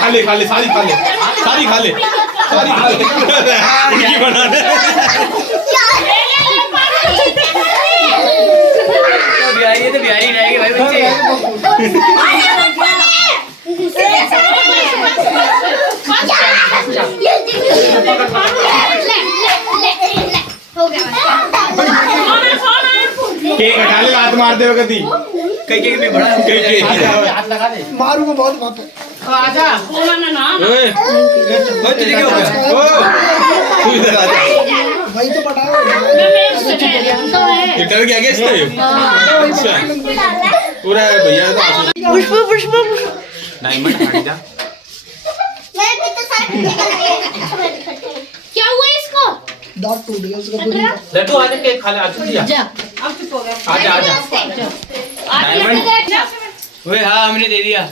खा ले सारी खा ले सारी खा ले उनकी बना दे। तो बिहारी रहेगी भाई बच्चे। केक हटा ले हाथ मारते हो कभी कई केक में बड़ा हाथ लगा दे मारूंगा बहुत वहां पे आजा ना ओए तुझे क्या हो गया ओ तू इधर आ जा भाई तो पटाओ ये डर गया क्या इससे अच्छा पूरा भैया तो पुष्प डायमंड हट जा क्या हुआ इसको? दांत टूट गया उसका पूरी लड्डू आजा केक खा ले आजा दिया अब चुप हो गया। आजा ओए हाँ हमने दे दिया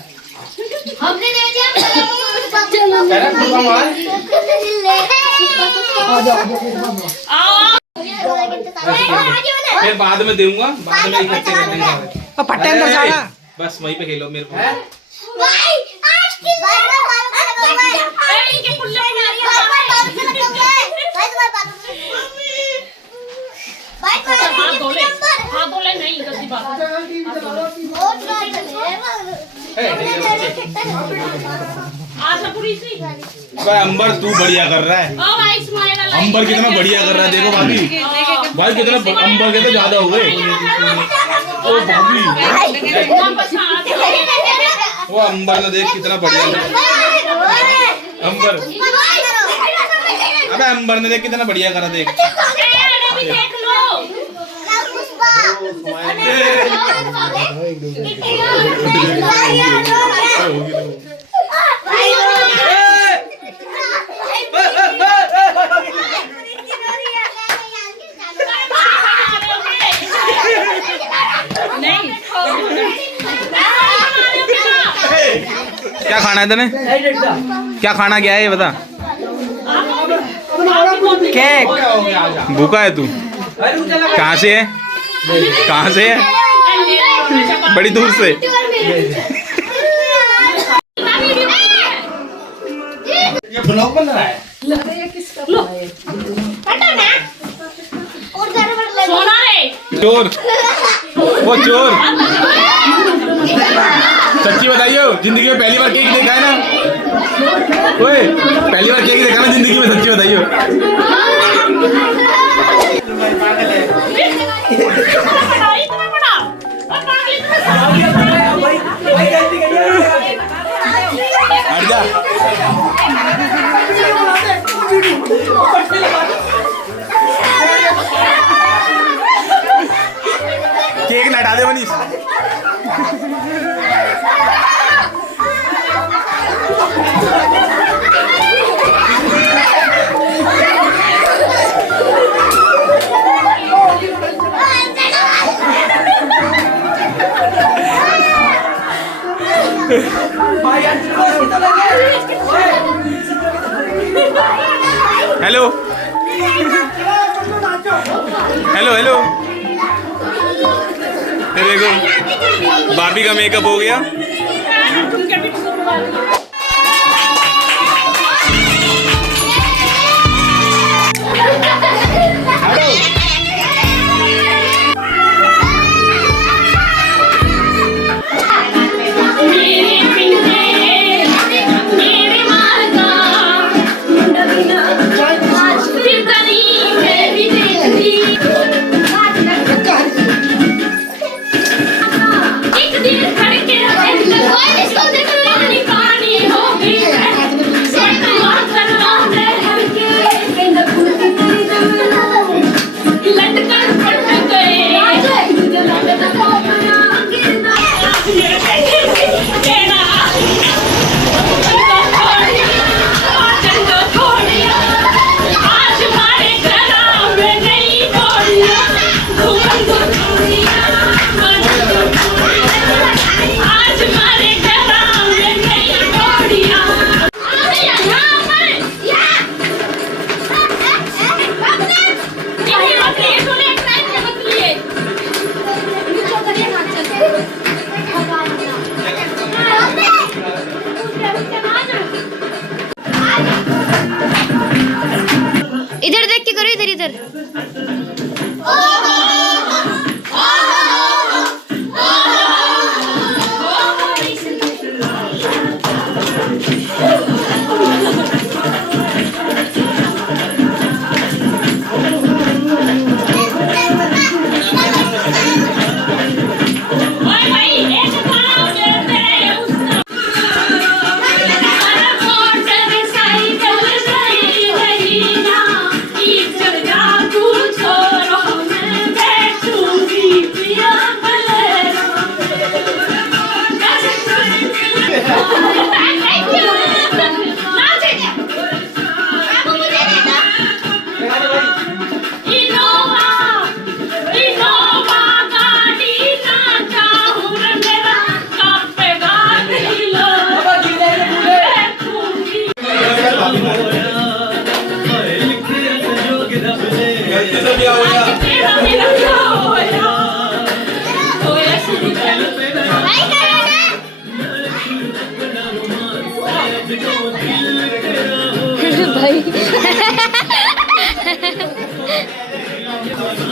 हमने दे दिया। आजा फिर बाद में दूंगा बाद में इकट्ठे कर देंगे पट्टे अंदर जाना बस वहीं पे खेलो मेरे को भाई आज की बार इनके पुल्ले मारिए हाथ धोले नहीं गलती बात भाई अंबर तू बढ़िया कर रहा है अंबर कितना बढ़िया कर रहा है देखो भाभी भाई कितना अंबर के तो ज्यादा हो गए ओ भाभी वो अंबर ने देख कितना बढ़िया अंबर अबे अंबर ने देख कितना बढ़िया करा देख क्या खाना है तने क्या खाना क्या है ये बता केक भूखा है तू कहाँ से है बड़ी दूर से ये ब्लॉग बन रहा है चोर वो चोर सच्ची बताइए जिंदगी में पहली बार केक देखा है ना ओए पहली बार केक देखा ना जिंदगी में सच्ची बताइए हट जा केक ना हटा दे मनीष हेलो हेलो हेलो देखो भाभी का मेकअप हो गया एक दिन खड़े के hey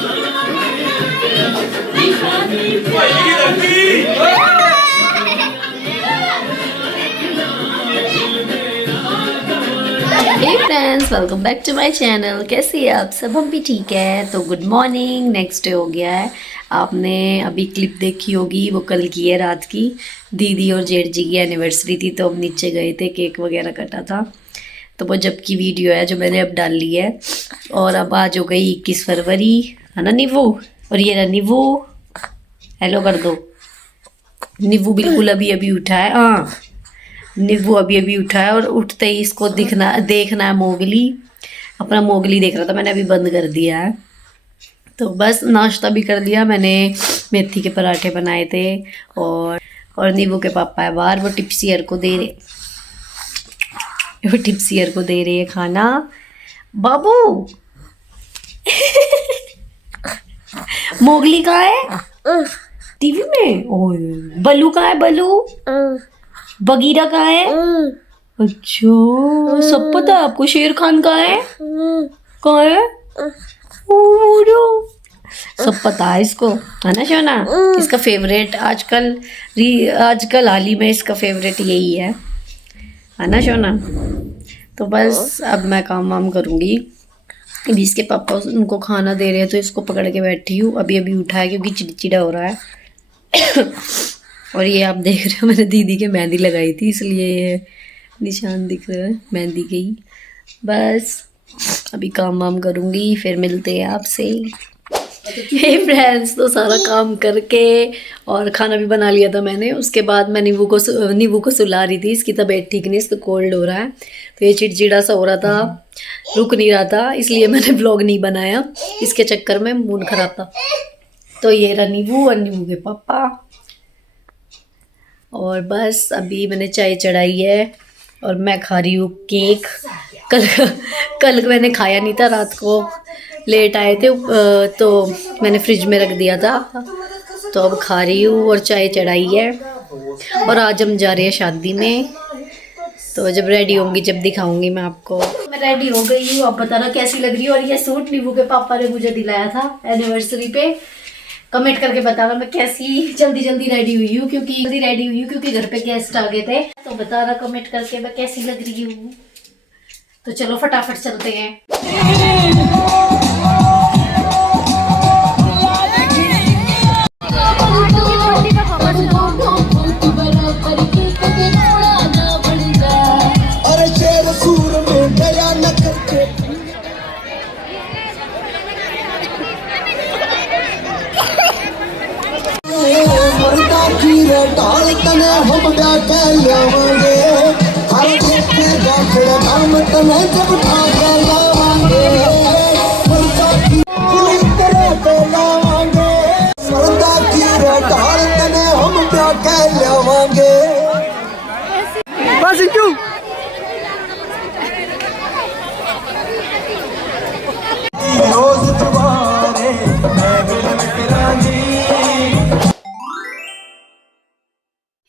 friends, welcome back to my channel. कैसे हैं आप सब? हम भी ठीक है। तो गुड मॉर्निंग, नेक्स्ट डे हो गया है। आपने अभी क्लिप देखी होगी, वो कल की है, रात की। दीदी और जेठ जी की एनिवर्सरी थी, तो हम नीचे गए थे, केक वगैरह कटा था। तो वो जब की वीडियो है जो मैंने अब डाल ली है। और अब आज हो गई 21 फरवरी, है ना नीवू? और ये रहा नीवू, हेलो कर दो। नीवू बिल्कुल अभी अभी उठा है। हाँ, नींबू अभी अभी उठा है और उठते ही इसको देखना है मोगली। अपना मोगली देख रहा था, मैंने अभी बंद कर दिया है। तो बस नाश्ता भी कर लिया मैंने। मेथी के पराठे बनाए थे। और नींबू के पापा है बाहर, वो टिप्सियर को दे रहे हैं खाना। बाबू मोगली कहाँ है? टीवी में। ओए, बल्लू कहाँ है? बल्लू बगीरा कहाँ है? अच्छा, सब पता है आपको? शेर खान कहाँ है? कहाँ है? सब पता है इसको, है ना शोना? इसका फेवरेट आजकल हाल ही में इसका फेवरेट यही है ना शोना? तो बस अब मैं काम वाम करूँगी। अभी इसके पापा उनको खाना दे रहे हैं, तो इसको पकड़ के बैठी हूँ। अभी अभी उठा है क्योंकि चिड़चिड़ा हो रहा है। और ये आप देख रहे हो, मैंने दीदी के मेहंदी लगाई थी, इसलिए ये निशान दिख रहा है मेहंदी के ही। बस अभी काम वाम करूँगी, फिर मिलते हैं आपसे। हे फ्रेंड्स, तो सारा काम करके और खाना भी बना लिया था मैंने। उसके बाद मैं नींबू को सुला रही थी। इसकी तबीयत ठीक नहीं, इसको कोल्ड हो रहा है, तो ये चिड़चिड़ा सा हो रहा था, रुक नहीं रहा था, इसलिए मैंने ब्लॉग नहीं बनाया। इसके चक्कर में मूड खराब था। तो ये रहा नींबू और नींबू के पापा। और बस अभी मैंने चाय चढ़ाई है और मैं खा रही हूँ केक। कल मैंने खाया नहीं था, रात को लेट आए थे, तो मैंने फ्रिज में रख दिया था। तो अब खा रही हूँ और चाय चढ़ाई है। और आज हम जा रहे हैं शादी में, तो जब रेडी होंगी जब दिखाऊंगी मैं आपको। मैं रेडी हो गई हूँ, आप बताना कैसी लग रही है। और ये सूट नींबू के पापा ने मुझे दिलाया था एनिवर्सरी पे। कमेंट करके बताना मैं कैसी जल्दी रेडी हुई हूँ, क्योंकि घर पे गेस्ट आ गए थे। तो बताना कमेंट करके मैं कैसी लग रही हूँ। तो चलो फटाफट चलते हैं।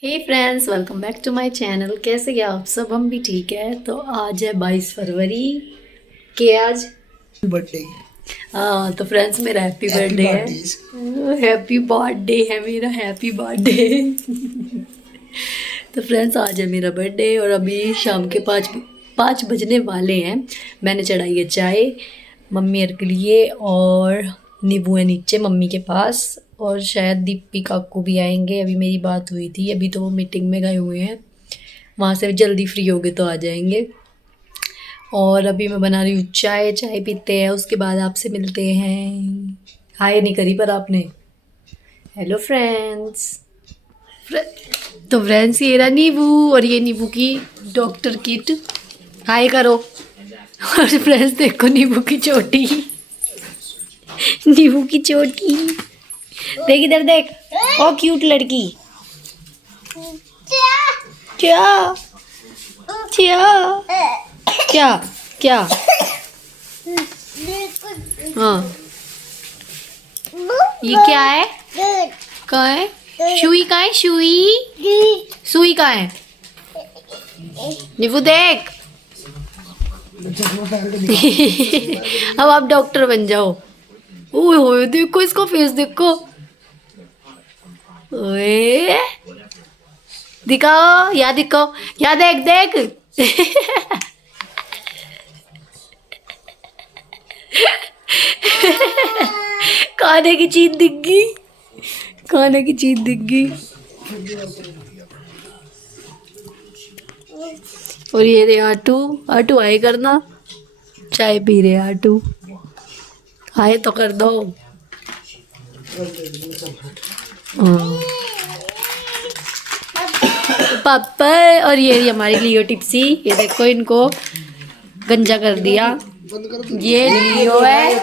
Hey friends, welcome back to my channel. कैसे हैं आप सब? हम भी ठीक है। तो आज है 22 फरवरी के आज बर्थडे। हाँ, तो फ्रेंड्स मेरा हैप्पी बर्थडे है। हैप्पी बर्थडे है मेरा, हैप्पी बर्थडे। तो फ्रेंड्स आज है मेरा बर्थडे और अभी शाम के 5 बजने वाले हैं। मैंने चढ़ाई है चाय मम्मी के लिए, और नींबू है नीचे मम्मी के पास, और शायद दीपिका को भी आएंगे। अभी मेरी बात हुई थी, अभी तो वो मीटिंग में गए हुए हैं, वहाँ से जल्दी फ्री हो गए तो आ जाएंगे। और अभी मैं बना रही हूँ चाय पीते हैं, उसके बाद आपसे मिलते हैं। हाय नहीं करी पर आपने। Hello friends. तो फ्रेंड्स ये रहा नींबू, और ये नींबू की डॉक्टर किट। हाय करो। और फ्रेंड्स देखो नींबू की चोटी, नींबू की चोटी देख, इधर देख। ओ क्यूट लड़की। क्या क्या क्या क्या? हाँ, ये क्या है? कहाँ है सुई? कहाँ है सुई कहाँ है? नींबू देख। अब आप डॉक्टर बन जाओ। ओए होए देखो इसका फेस देखो। ओए दिखाओ या दिखाओ या देख देख। खाने की चीज दिख गई, खाने की चीज दिख गई। और ये रे आटू, आटू आए करना, चाय पी रहे आटू, आए तो कर दो। पापा और ये हमारी लियो टिप्सी, ये देखो इनको गंजा कर दिया। ये लियो है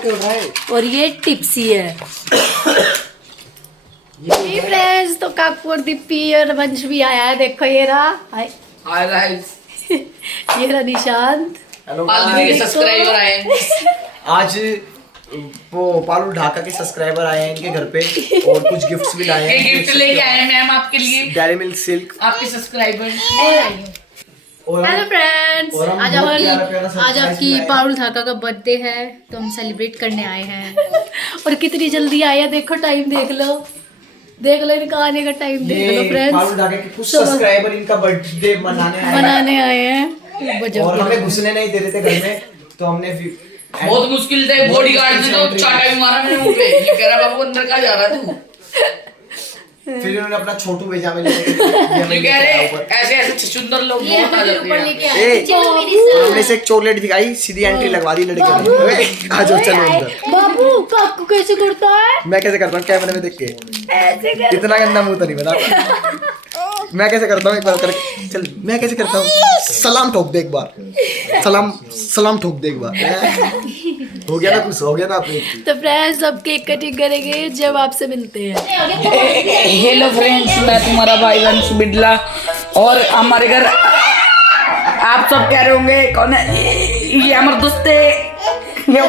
और ये टिप्सी है। ये फ्रेंड्स तो काकू और दीप्पी और वंश भी आया है, देखो ये रहा। हाय हाय गाइस, ये रहा निशांत। हेलो गाइस, सब्सक्राइबर आए हैं आज। वो पालू ढाका के सब्सक्राइबर आए हैं इनके घर पे और कुछ गिफ्ट्स भी लाए हैं। गिफ्ट लेके आए हैं मैम आपके लिए, डेयरी मिल्क सिल्क आपके सब्सक्राइबर। हेलो फ्रेंड्स, और हम आज बहुत हमारी प्यारा surprise आज आपकी लाए हैं। पारुल ढाका का बर्थडे है तो हम सेलिब्रेट करने आए हैं। और कितनी जल्दी आए हैं, देखो टाइम देख लो, देख लो इनका आने का टाइम देख लो ये फ्रेंड्स। पालू ढाका के कुछ सब्सक्राइबर इनका बर्थडे मनाने आए हैं और हमें घुसने नहीं दे रहे थे घर में, तो हमने बहुत मुश्किल से बॉडीगार्ड ने तो चाटा भी मारा मेरे मुंह पे। ये कह रहा बाबू अंदर कहाँ जा रहा तू? फिर इन्होंने अपना छोटू भेजा में लेके ये कह रहे ऐसे ऐसे सुंदर लोग बहुत आ जाते हैं। और हमने से एक चॉकलेट दिखाई, सीधी एंट्री लगवा दी लड़के ने। आ जाओ चलो अंदर। बाबू काकू कैसे करता है? मैं कैसे करता हूँ कैमरे में देख के? ऐसे कर। इतना गंदा मुंह तो नहीं बनाता। मैं कैसे करता हूँ एक बार करके चल, मैं कैसे करता हूँ? सलाम ठोक दे एक बार, सलाम ठोक दे एक बार। हो गया ना, कुछ हो गया ना अपने। तो फ्रेंड्स अब केक कटिंग करेंगे जब आपसे मिलते हैं। हेलो फ्रेंड्स, मैं तुम्हारा भाई वंश बिडला और हमारे घर आप सब कह रहे होंगे कौन है ये हमारे दोस्त है। हेलो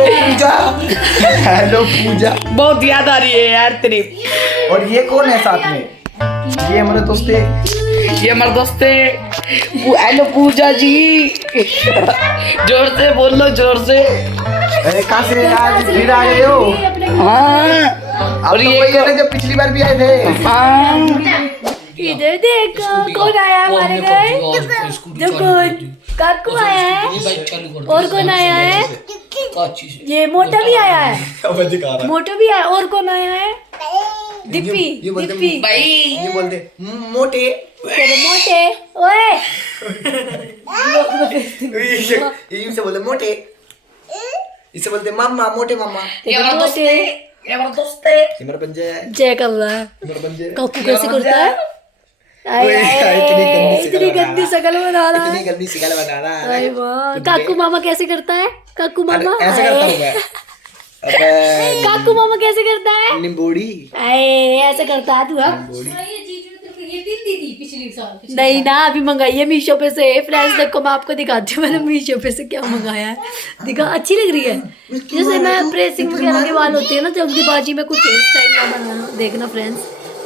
पूजा, हेलो पूजा। बहुत याद आ रही है यार तेरी। और ये कौन है साथ में? ये हमारे दोस्त है, ये हमारे दोस्त है। हेलो पूजा जी, जोर से बोल लो, जोर से। अरे कहाँ से आज फिर आ गए हो? हाँ, और ये वही है जब पिछली बार भी आए थे। हाँ। इधर देखो कौन आया हमारे घर। जब कौन काकू आया है और कौन आया है? ये मोटा भी आया है, मोटा भी आया। और कौन आया है? दीप्पी, ये बोलते दीप्पी भाई ये बोलते मोटे। तेरे मोटे। ओए इसे बोलते मोटे, इसे बोलते मामा, मोटे मामा। ये हमारा दोस्त है, ये हमारा दोस्त है। सिमर बन जाए, जय कर रहा है। सिमर बन जाए। काकू कैसे करता है? ओए, इतनी गंदी शकल बना रहा इतनी है। गंदी शिकायत बता रहा है। अरे वाह, काकू मामा कैसे करता है? काकू मामा ऐसे करता हूँ मैं। अबे काकू मामा कैसे करता है? निम्बोड़ी। ऐसे करता है तू? नहीं ना, अभी मंगाई है मीशो पे से। फ्रेंड्स देखो मैं आपको दिखाती हूँ मैंने मीशो पे से क्या मंगाया है। दिखा, अच्छी लग रही है। जैसे मैं प्रेसिंग वगैरह के बाल होते हैं ना, जल्दीबाजी में कुछ हेयर स्टाइल ना बनाना। देखना फ्रेंड्स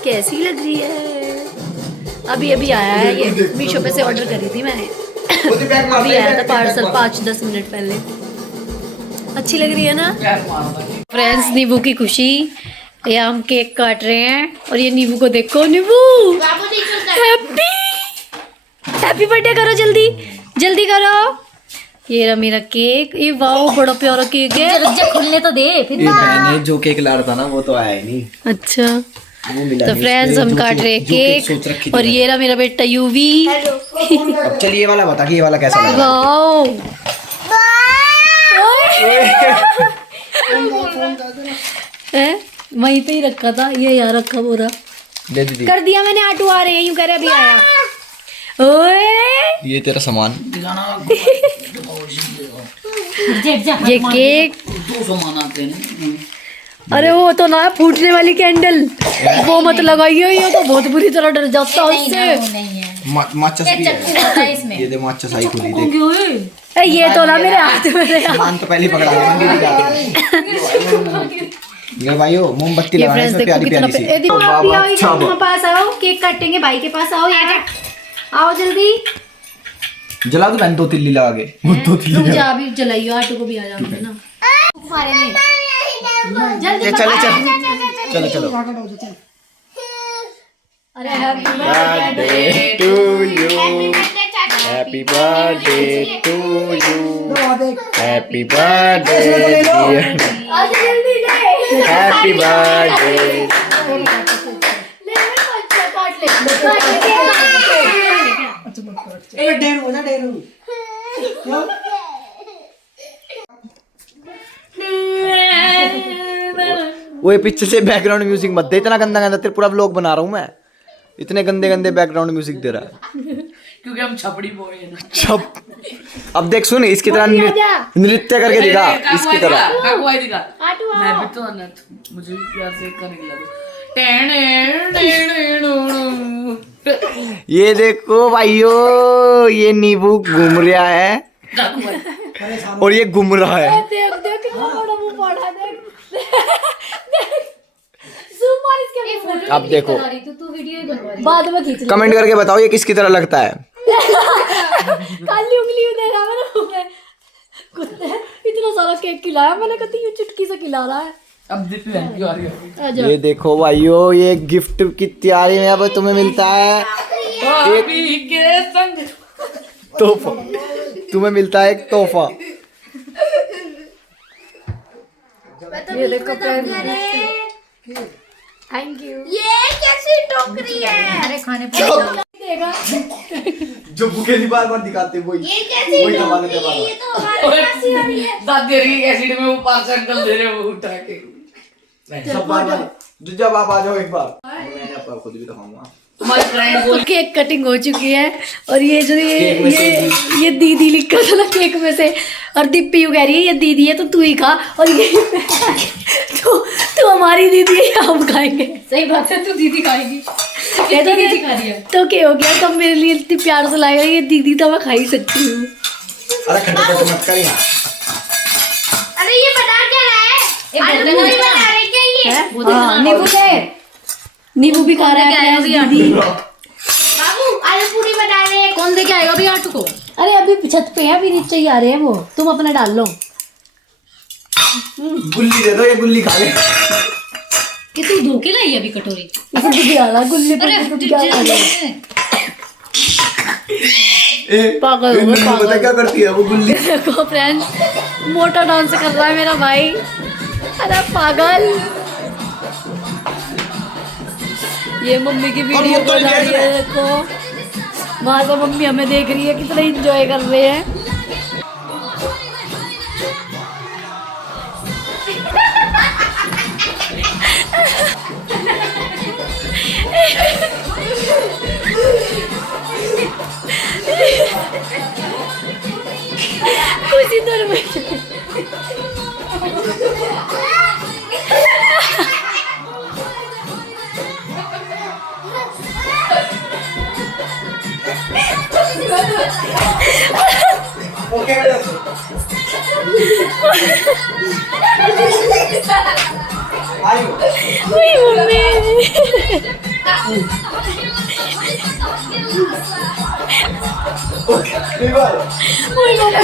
कैसी लग रही है। अभी अभी आया है ये, मीशो पे से ऑर्डर करी थी मैंने। अभी आया था पार्सल 5-10 मिनट पहले। अच्छी लग रही है ना फ्रेंड्स? नींबू की खुशी, ये हम केक काट रहे हैं और ये नींबू को देखो। नींबू हैप्पी हैप्पी बर्थडे करो, जल्दी जल्दी करो। ये रहा मेरा केक। ये वाओ बड़ा प्यारा केक है। खुलने तो दे फिर। मैंने जो केक ला रहा था ना वो तो आया ही नहीं। अच्छा वो मिला तो नहीं। फ्रेंड्स हम काट रहे जो केक सोच रखी केक थी और ये रहा मेरा बेटा यूवी। अब चलिए ये वाला बता कि ये वाला कैसा लगा। वाओ है वहीं पे ही रखा था ये, यहाँ रखा पूरा ले दीदी, कर दिया मैंने। आटू आ रहे हैं, यूं कह रहे अभी आया। ओए ये तेरा सामान। ये केक, दो सामान आते हैं। अरे वो तो ना फूटने वाली कैंडल, वो मत लगाइए, ये तो बहुत बुरी तरह डर जाता है उससे। माचस भी है। ये दे माचस आई खुली देख। ये तो ना मेरे हाथ में है। सामान तो पहले ही पकड़ा लिया दीदी जाके। ये भाइयों मोमबत्ती ये लगाना है फ्रेंड्स इसमें देखो प्यारी कितना प्यारी सी। आप भी आओ, इधर मेरे पास आओ, केक काटेंगे भाई के पास। आओ यार, आओ जल्दी। जला दो बहन, 2 तिल्ली लगा के। 2 रुक तिल्ली जा, अभी जलाइयो। आटू को भी आ जाओ ना। ये चले चलो चलो अरे happy birthday to you happy birthday to you happy birthday happy birthday ढेर हो जा ढेर हो वो ये पीछे से बैकग्राउंड म्यूजिक मत दे, इतना गंदा गंदा, तेरे पूरा व्लॉग बना रहा हूँ मैं, इतने गंदे गंदे बैकग्राउंड म्यूजिक दे रहा है। क्योंकि हम छपड़ी बॉय हैं ना। छप अब देख सुन, इसकी तरह नृत्य करके दिखा, इसकी तरह। काकुआई दिखा। मैं भी तो अनथ हूँ, मुझे भी प्यार से करने के लगे। ये देखो भाइयों, ये नींबू घूम रहा है और ये घूम रहा है। देख देख कितना बड़ा मुंह पड़ा देख ज़ूम मार इसके मुंह पे। अब देखो तू वीडियो ही बनवा रही बाद में खींच ले। कमेंट करके बताओ ये किसकी तरह लगता है। काली उंगली दे रहा मैंने मुंह में। कुत्ते इतना सारा केक खिलाया मैंने, कहती ये चुटकी से खिला रहा है। अब दिप है क्यों आ रही है? आजा। ये देखो भाइयों, ये गिफ्ट की तैयारी में अब तुम्हें मिलता है भाभी के संग तोहफा, तुम्हें मिलता है एक तोहफा। ये देखो फ्रेंड, थैंक यू। ये कैसी टोकरी है? अरे खाने पर देगा। जो भूखे बार बार दिखाते वही ये कैसी वही जमाने टोकरी है? वाला। ये तो हमारे पास ही वाली है। दादी रही एसिड में वो 5 अंकल दे रहे वो उठा के। सब बार बार जब आप आ जाओ एक बार, मैं आपको खुद भी दिखाऊंगा। तुम्हारी फ्रेंड बोल केक कटिंग हो चुकी है और ये जो ये दीदी लिखा था ना केक में से, और दीप्पी यू कह रही है ये दीदी है तो तू ही खा, और ये तो हमारी दीदी है हम खाएंगे। सही बात है, तू दीदी खाएगी। ये तो दीदी खा रही है तो क्या हो गया, तब मेरे लिए इतनी प्यार से लाएगा ये दीदी, तो मैं खा ही सकती हूँ। अरे खटखट मत कर यार। अरे ये बता क्या रहा है? आलू पूरी बना रही क्या ये? हाँ, नींबू दे, नींबू भी खा रहा है दीदी। बाबू आलू पूरी बना रहे हैं। कौन दे के आएगा अभी आटू को? अरे अभी छत पे है, अभी नीचे ही आ रहे हैं वो, तुम अपना डाल लो। गुल्ली दे दो, ये गुल्ली खा ले। कि तू धोके लाई अभी कटोरी? इसे भी आला गुल्ली पर क्या खा ले। पागल हो गए, गुल्ली पता क्या करती है वो गुल्ली? देखो फ्रेंड्स, मोटा डांस कर रहा है मेरा भाई। अरे पागल, ये मम्मी की वीडियो बना रही है, देखो वहाँ से मम्मी हमें देख रही है, कितना एंजॉय कर रहे हैं। कुछ इधर में ओके वही मम्मी। वही मम्मी,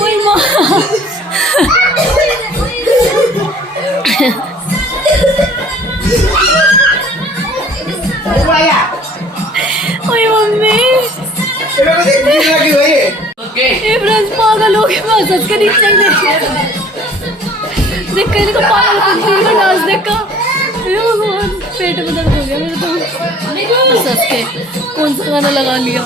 वही माँ। वही मम्मी, ये फ्रेंड्स पागल हो गए, मैं हंस के नीचे ही देख कर इनको पागल कुत्ते का डांस देखा, पेट में दर्द हो गया मेरे तो। हंस के कौन सा गाना लगा लिया।